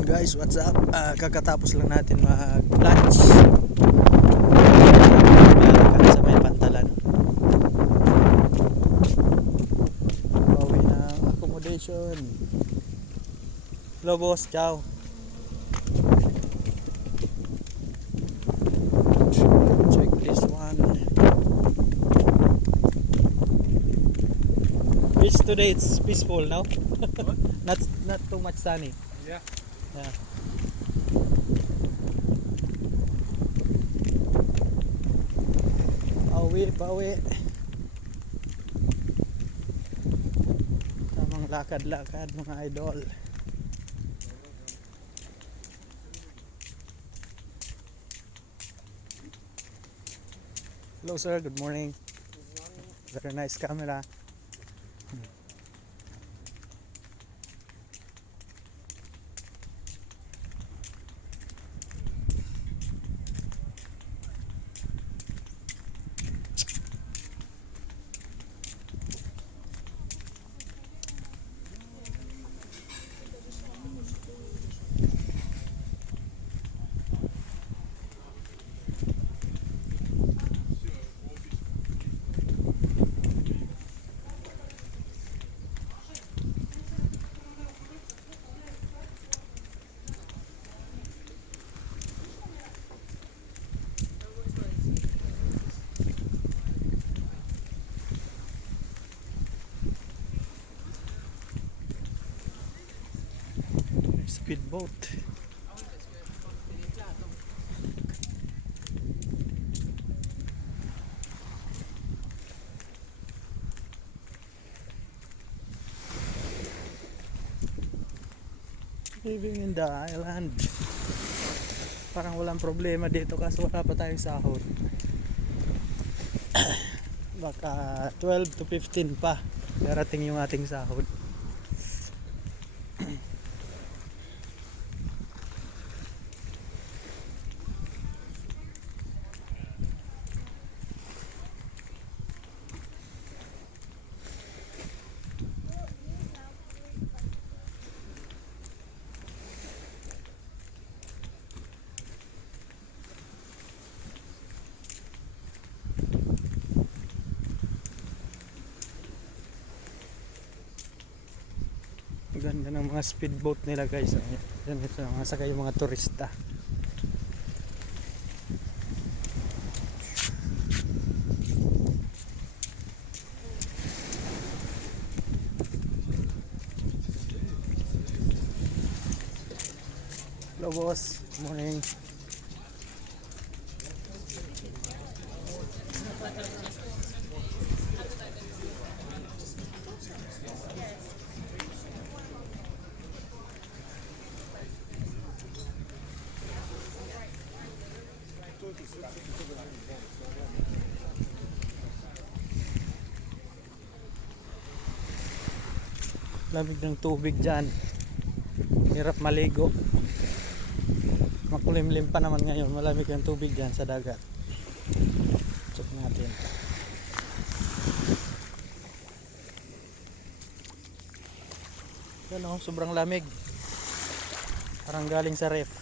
Ayun guys, what's up? Ah, kakatapos lang natin mag-lunch. Lalakad sa may pantalan. Pauwi na ang accommodation. Hello boss, ciao. Check this one. Beach today it's peaceful now. not not too much sunny. Yeah. Yeah. Pauwi, pauwi. Tamang lakad-lakad mga idol. Hello sir, good morning. Very nice camera. Speedboat. Living in the island. Parang walang problema dito kasi wala pa tayong sahod. Baka 12 to 15 pa darating yung ating sahod. Ganda ng mga speedboat nila guys. Yan ito mga sakay yung mga turista. Hello boss. Morning. Lamig ng tubig dyan. Hirap maligo. Makulimlim pa naman ngayon. Malamig ang tubig dyan sa dagat. Check natin. Yan oh, sobrang lamig. Parang galing sa ref.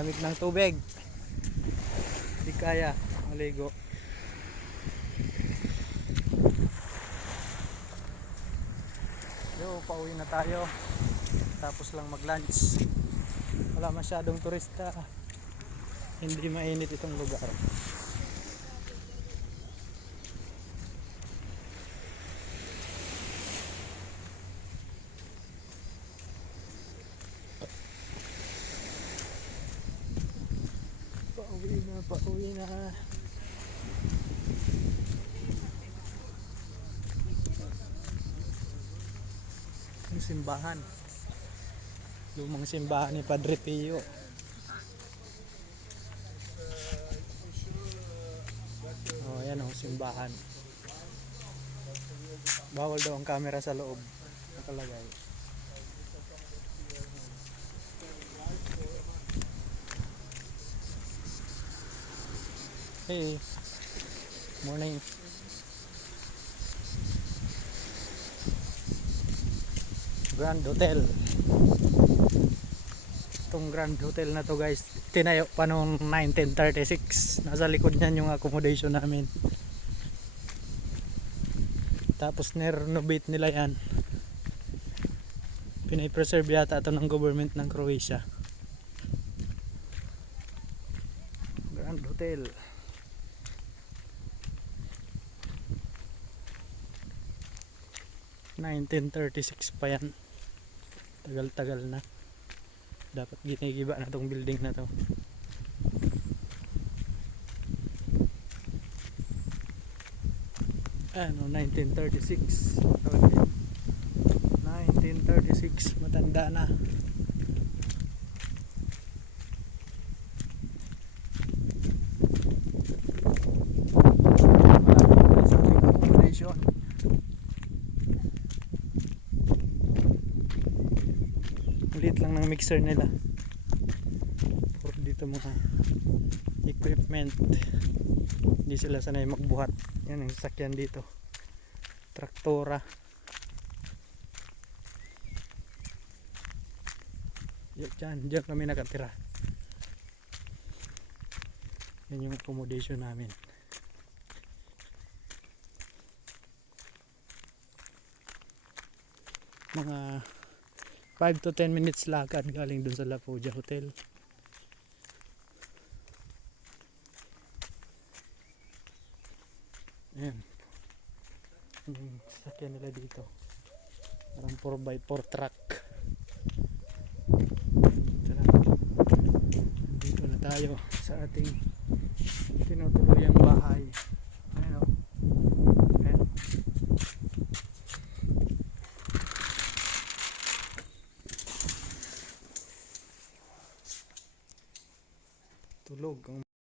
Lamig ng tubig. Hindi kaya maligo. Yo, pauwi na tayo. Tapos lang mag-lunch. Wala masyadong turista. Hindi mainit itong lugar. Pauwi pauwi na. Yung simbahan. Lumang simbahan ni Padre Pio. Oh, ayan oh, simbahan. Bawal daw ang camera sa loob. Nakalagay. Hey. Morning. Grand Hotel. Itong Grand Hotel na to guys, tinayo pa noong 1936. Nasa likod niyan yung accommodation namin. Tapos nirenovate nila yan. Pinipreserve yata ito ng government ng Croatia. Grand Hotel. ...1936 pa yan. Tagal-tagal na. Dapat ginigiba na tong building na to. Ano, 1936. Okay. 1936. Matanda na. Malapit sa ating accommodation. Ulit lang ng mixer nila. Puro dito mga equipment. Hindi sila sanay magbuhat. Yan ang sasakyan dito. Traktora. Yan, dyan, dyan kami nakatira. Yan yung accommodation namin. Mga 5 to 10 minutes lakad galing dun sa La Foggia Hotel. Ayan. Yung sasakyan nila dito. Parang 4x4 truck. Dito na tayo sa ating tinutuluyang